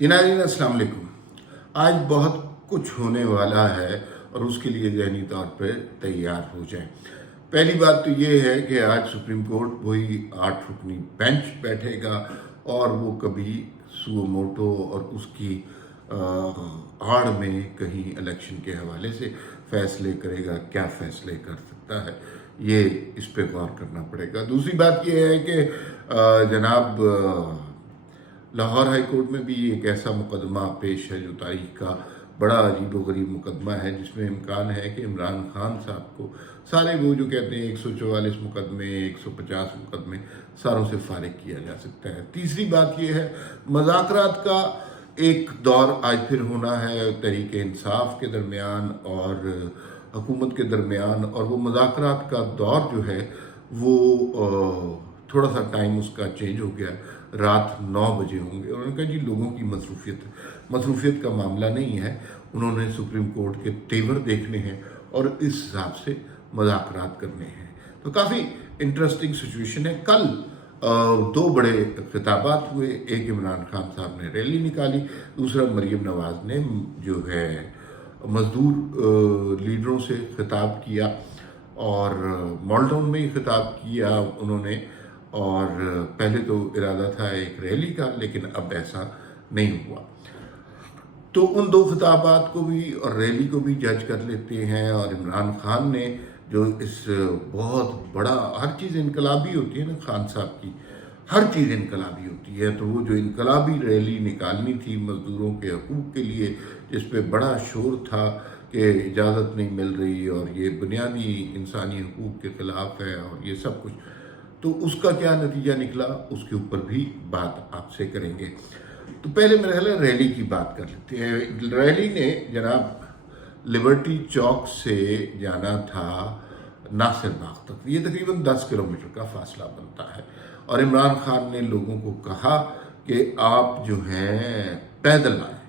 जी नाज़रीन अस्सलाम वालेकुम। आज बहुत कुछ होने वाला है और उसके लिए ज़हनी तौर पर तैयार हो जाएं। पहली बात तो ये है कि आज सुप्रीम कोर्ट वही 8 रुकनी बेंच बैठेगा और वो कभी सुओ मोटो और उसकी आड़ में कहीं इलेक्शन के हवाले से फैसले करेगा। क्या फैसले कर सकता है, ये इस पे गौर करना पड़ेगा। दूसरी बात ये है कि जनाब लाहौर हाई कोर्ट में भी एक ऐसा मुकदमा पेश है जो तारीख का बड़ा अजीब व गरीब मुकदमा है, जिसमें इम्कान है कि इमरान खान साहब को सारे वो जो कहते हैं 144 मुकदमे 150 मुकदमे सारों से फारिग किया जा सकता है। तीसरी बात यह है मुज़ाकरात का एक दौर आज फिर होना है तहरीक इंसाफ के दरमियान और हुकूमत के दरमियान, और वो मुज़ाकरात का दौर जो है वो थोड़ा सा टाइम उसका चेंज हो गया, रात 9 बजे होंगे। उन्होंने कहा जी लोगों की मसरूफियत का मामला नहीं है, उन्होंने सुप्रीम कोर्ट के तेवर देखने हैं और इस हिसाब से मुज़ाकरात करने हैं। तो काफ़ी इंटरेस्टिंग सिचुएशन है। कल दो बड़े खिताबात हुए, एक इमरान खान साहब ने रैली निकाली, दूसरा मरीम नवाज़ ने जो है मज़दूर लीडरों से खिताब किया और मॉलटाउन में ही खिताब किया उन्होंने। और पहले तो इरादा था एक रैली का, लेकिन अब ऐसा नहीं हुआ। तो उन दो खिताबात को भी और रैली को भी जज कर लेते हैं। और इमरान खान ने जो इस बहुत बड़ा, हर चीज़ इनकलाबी होती है ना खान साहब की, हर चीज़ इनकलाबी होती है, तो वो जो इनकलाबी रैली निकालनी थी मज़दूरों के हकूक़ के लिए, जिस पे बड़ा शोर था कि इजाज़त नहीं मिल रही और ये बुनियादी इंसानी हकूक़ के ख़िलाफ़ है और ये सब कुछ, तो उसका क्या नतीजा निकला उसके ऊपर भी बात आपसे करेंगे। तो पहले मेरे ख्याल रैली की बात कर लेते हैं। रैली ने जनाब लिबर्टी चौक से जाना था नासिर बाग तक, ये तकरीबन 10 किलोमीटर का फासला बनता है। और इमरान खान ने लोगों को कहा कि आप जो हैं पैदल आए।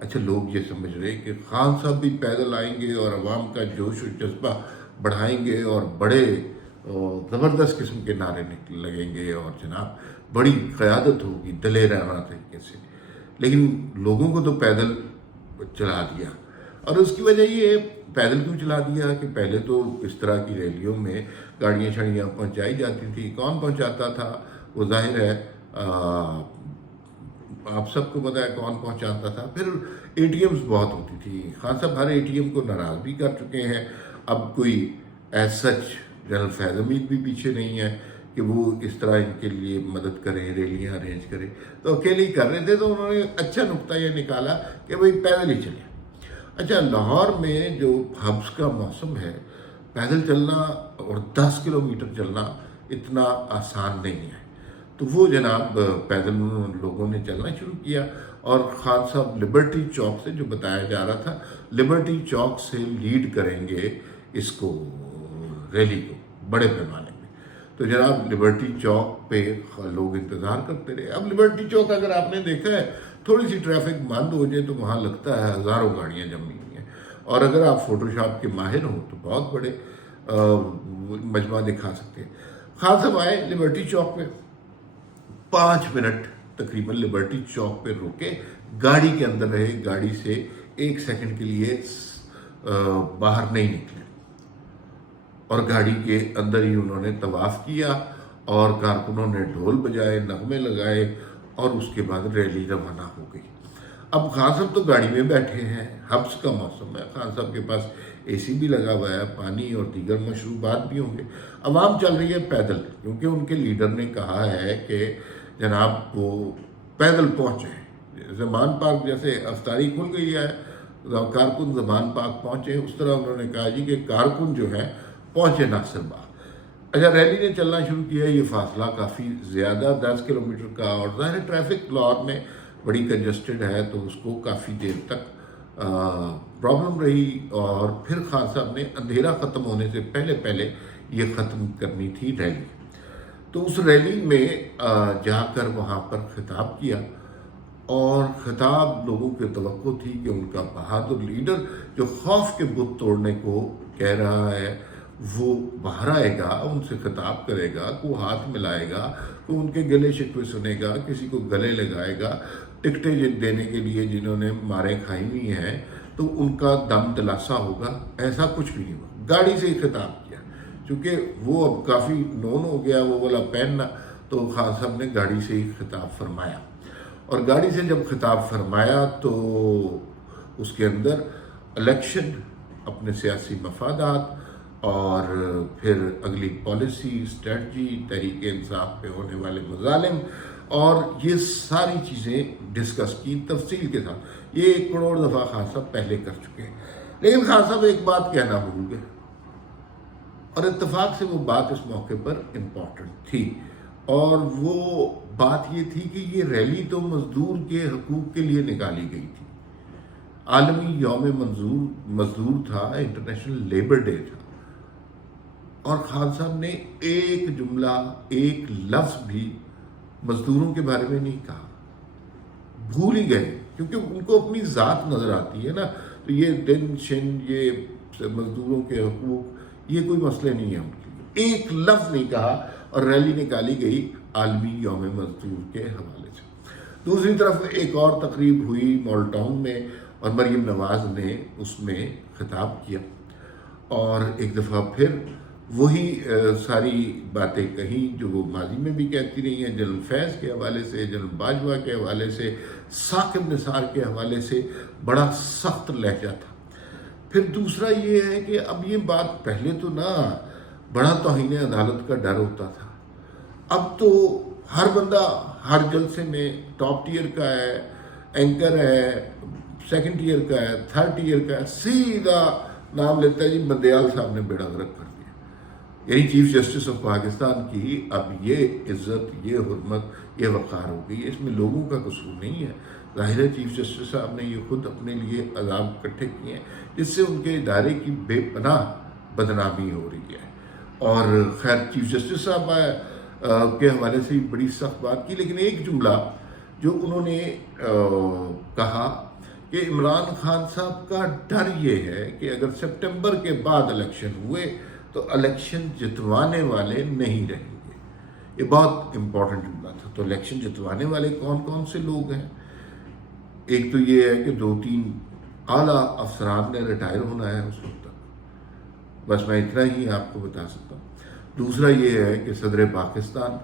अच्छा, लोग ये समझ रहे कि खान साहब भी पैदल आएंगे और अवाम का जोश और जज्बा बढ़ाएंगे और बड़े ज़बरदस्त किस्म के नारे लगेंगे और जनाब बड़ी क़यादत होगी दलेराना तरीके से। लेकिन लोगों को तो पैदल चला दिया, और उसकी वजह ये पैदल क्यों चला दिया कि पहले तो इस तरह की रैलियों में गाड़ियाँ शाड़ियाँ पहुँचाई जाती थी। कौन पहुँचाता था? वो जाहिर है आप सबको पता है कौन पहुँचाता था। फिर ATMs बहुत होती थी, खान साहब हर ATM को नाराज़ भी कर चुके हैं। अब कोई एज सच जनरल फैज़ हमीद भी पीछे नहीं है कि वो इस तरह इनके लिए मदद करें, रैलियाँ अरेंज करें, तो अकेले ही कर रहे थे। तो उन्होंने अच्छा नुक्ता ये निकाला कि भाई पैदल ही चलें। अच्छा, लाहौर में जो हब्स का मौसम है, पैदल चलना और 10 किलोमीटर चलना इतना आसान नहीं है। तो वो जनाब पैदल लोगों ने चलना शुरू किया और खान साहब लिबर्टी चौक से, जो बताया जा रहा था लिबर्टी चौक से लीड करेंगे इसको रैली को बड़े पैमाने में। तो जनाब लिबर्टी चौक पे लोग इंतज़ार करते रहे। अब लिबर्टी चौक अगर आपने देखा है, थोड़ी सी ट्रैफिक बंद हो जाए तो वहाँ लगता है हज़ारों गाड़ियाँ जमी हुई हैं, और अगर आप फ़ोटोशॉप के माहिर हों तो बहुत बड़े मजमा दिखा सकते हैं। खान साहब आए लिबर्टी चौक पे, 5 मिनट तकरीबन लिबर्टी चौक पे रुके, गाड़ी के अंदर रहे, गाड़ी से 1 सेकंड के लिए बाहर नहीं निकले और गाड़ी के अंदर ही उन्होंने तवाफ़ किया और कारकुनों ने ढोल बजाए, नगमे लगाए और उसके बाद रैली रवाना हो गई। अब खान साहब तो गाड़ी में बैठे हैं, हब्स का मौसम है, खान साहब के पास AC भी लगा हुआ है, पानी और दीगर मशरूबात भी होंगे। अवाम चल रही है पैदल, क्योंकि उनके लीडर ने कहा है कि जनाब वो पैदल पहुँचे। ज़मान पार्क जैसे अफ्तारी खुल गई है, कारकुन ज़मान पार्क पहुँचे, उस तरह उन्होंने कहा जी कि कारकुन जो है पहुँचे नासिर बाग। अच्छा, रैली ने चलना शुरू किया। ये फासला काफ़ी ज़्यादा 10 किलोमीटर का, और ज़ाहिर ट्रैफिक लाहौर में बड़ी कंजस्टेड है, तो उसको काफ़ी देर तक प्रॉब्लम रही। और फिर खान साहब ने अंधेरा ख़त्म होने से पहले पहले ये ख़त्म करनी थी रैली। तो उस रैली में जाकर वहाँ पर खिताब किया, और खिताब लोगों की तवक्को थी कि उनका बहादुर लीडर जो खौफ के बुत तोड़ने को कह रहा है वो बाहर आएगा, उनसे खिताब करेगा, को हाथ मिलाएगा, को उनके गले शिकवे सुनेगा, किसी को गले लगाएगा, ٹکٹیں دینے کے لیے جنہوں نے ماریں کھائی ہوئی ہیں تو ان کا دم دلاسا ہوگا، ایسا کچھ بھی نہیں ہوا۔ گاڑی سے ہی خطاب کیا، چونکہ وہ اب کافی نون ہو گیا وہ والا پہننا، تو خان صاحب نے گاڑی سے ہی خطاب فرمایا، اور گاڑی سے جب خطاب فرمایا تو اس کے اندر الیکشن، اپنے سیاسی مفادات اور پھر اگلی پالیسی، اسٹریٹجی، تحریک انصاف پہ ہونے والے مظالم اور یہ ساری چیزیں ڈسکس کی تفصیل کے ساتھ۔ یہ 1 کروڑ دفعہ خان صاحب پہلے کر چکے ہیں، لیکن خان صاحب ایک بات کہنا بھول گئے، اور اتفاق سے وہ بات اس موقع پر امپورٹنٹ تھی، اور وہ بات یہ تھی کہ یہ ریلی تو مزدور کے حقوق کے لیے نکالی گئی تھی، عالمی یوم مزدور تھا، انٹرنیشنل لیبر ڈے تھا، اور خان صاحب نے ایک جملہ، ایک لفظ بھی مزدوروں کے بارے میں نہیں کہا، بھول ہی گئے، کیونکہ ان کو اپنی ذات نظر آتی ہے نا، تو یہ دن شن، یہ مزدوروں کے حقوق، یہ کوئی مسئلہ نہیں ہے ان کے لیے۔ ایک لفظ نہیں کہا اور ریلی نکالی گئی عالمی یوم مزدور کے حوالے سے۔ دوسری طرف ایک اور تقریب ہوئی مال ٹاؤن میں، اور مریم نواز نے اس میں خطاب کیا، اور ایک دفعہ پھر وہی ساری باتیں کہیں جو وہ ماضی میں بھی کہتی رہی ہیں، جنرل فیض کے حوالے سے، جنرل باجوہ کے حوالے سے، ثاقب نثار کے حوالے سے بڑا سخت لہجہ تھا۔ پھر دوسرا یہ ہے کہ اب یہ بات، پہلے تو نا بڑا توہین عدالت کا ڈر ہوتا تھا، اب تو ہر بندہ ہر جلسے میں ٹاپ ٹیئر کا ہے، اینکر ہے، سیکنڈ ٹیئر کا ہے، تھرڈ ٹیئر کا ہے، سیدھا نام لیتا ہے جی بندیال صاحب نے بیڑا غرق کر دیا۔ یہی چیف جسٹس آف پاکستان کی اب یہ عزت، یہ حرمت، یہ وقار ہو گئی ہے، اس میں لوگوں کا قصور نہیں ہے، ظاہر ہے چیف جسٹس صاحب نے یہ خود اپنے لیے عذاب اکٹھے کیے ہیں، جس سے ان کے ادارے کی بے پناہ بدنامی ہو رہی ہے۔ اور خیر چیف جسٹس صاحب کے حوالے سے بڑی سخت بات کی، لیکن ایک جملہ جو انہوں نے کہا کہ عمران خان صاحب کا ڈر یہ ہے کہ اگر سپٹمبر کے بعد الیکشن ہوئے تو الیکشن جتوانے والے نہیں رہیں گے۔ یہ بہت امپورٹنٹ جملہ تھا۔ تو الیکشن جتوانے والے کون کون سے لوگ ہیں؟ ایک تو یہ ہے کہ 2-3 اعلیٰ افسران نے ریٹائر ہونا ہے اس وقت تک، بس میں اتنا ہی آپ کو بتا سکتا ہوں۔ دوسرا یہ ہے کہ صدر پاکستان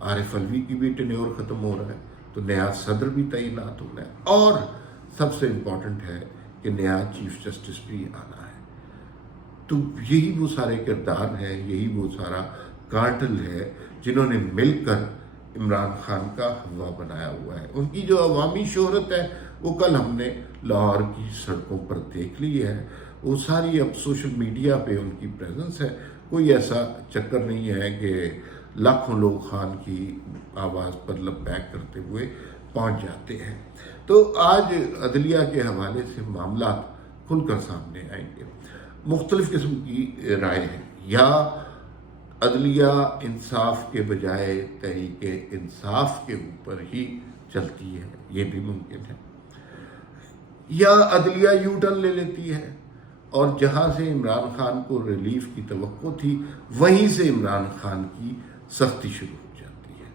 عارف علوی کی بھی ٹینیور ختم ہو رہا ہے، تو نیا صدر بھی تعینات ہونا ہے، اور سب سے امپورٹنٹ ہے کہ نیا چیف جسٹس بھی آنا ہے۔ تو یہی وہ سارے کردار ہیں، یہی وہ سارا کارٹل ہے جنہوں نے مل کر عمران خان کا ہوا بنایا ہوا ہے۔ ان کی جو عوامی شہرت ہے وہ کل ہم نے لاہور کی سڑکوں پر دیکھ لی ہے، وہ ساری اب سوشل میڈیا پہ ان کی پریزنس ہے، کوئی ایسا چکر نہیں ہے کہ لاکھوں لوگ خان کی آواز پر لبیک کرتے ہوئے پہنچ جاتے ہیں۔ تو آج عدلیہ کے حوالے سے معاملات کھل کر سامنے آئیں گے، مختلف قسم کی رائے ہیں، یا عدلیہ انصاف کے بجائے تحریک انصاف کے اوپر ہی چلتی ہے، یہ بھی ممکن ہے، یا عدلیہ یو ٹرن لے لیتی ہے اور جہاں سے عمران خان کو ریلیف کی توقع تھی وہیں سے عمران خان کی سختی شروع ہو جاتی ہے،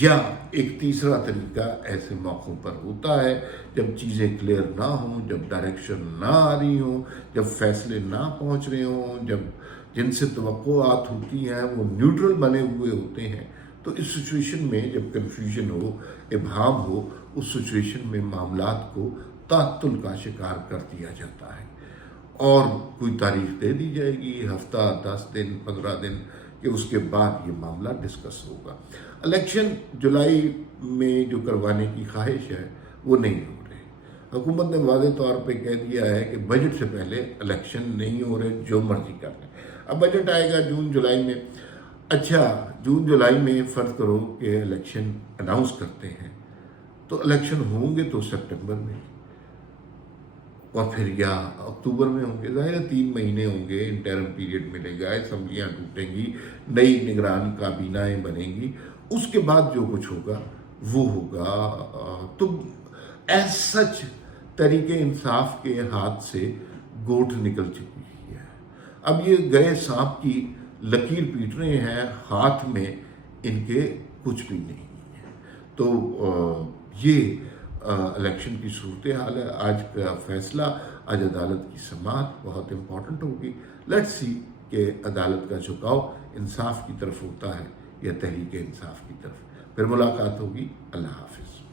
یا ایک تیسرا طریقہ ایسے موقعوں پر ہوتا ہے جب چیزیں کلیئر نہ ہوں، جب ڈائریکشن نہ آ رہی ہوں، جب فیصلے نہ پہنچ رہے ہوں، جب جن سے توقعات ہوتی ہیں وہ نیوٹرل بنے ہوئے ہوتے ہیں، تو اس سچویشن میں جب کنفیوژن ہو، ابہام ہو، اس سچویشن میں معاملات کو تعطل کا شکار کر دیا جاتا ہے، اور کوئی تاریخ دے دی جائے گی، ہفتہ، 10 دن، 15 دن، کہ اس کے بعد یہ معاملہ ڈسکس ہوگا۔ الیکشن جولائی میں جو کروانے کی خواہش ہے وہ نہیں ہو رہے، حکومت نے واضح طور پہ کہہ دیا ہے کہ بجٹ سے پہلے الیکشن نہیں ہو رہے، جو مرضی کر لیں۔ اب بجٹ آئے گا جون جولائی میں، اچھا جون جولائی میں فرض کرو کہ الیکشن اناؤنس کرتے ہیں، تو الیکشن ہوں گے تو سپٹمبر میں، اور پھر یا اکتوبر میں ہوں گے، ظاہر 3 مہینے ہوں گے، انٹرم پیریڈ ملے گا، اسمبلیاں ٹوٹیں گی، نئی نگران کابینائیں بنیں گی، اس کے بعد جو کچھ ہوگا وہ ہوگا۔ تو ایز سچ تحریک انصاف کے ہاتھ سے گوٹھ نکل چکی ہے، اب یہ گئے سانپ کی لکیر پیٹ رہے ہیں، ہاتھ میں ان کے کچھ بھی نہیں ہے۔ تو یہ الیکشن کی صورتحال ہے. آج کا فیصلہ، آج عدالت کی سماعت بہت امپورٹنٹ ہوگی. لیٹس سی کہ عدالت کا جھکاؤ انصاف کی طرف ہوتا ہے یا تحریک انصاف کی طرف. پھر ملاقات ہوگی. اللہ حافظ.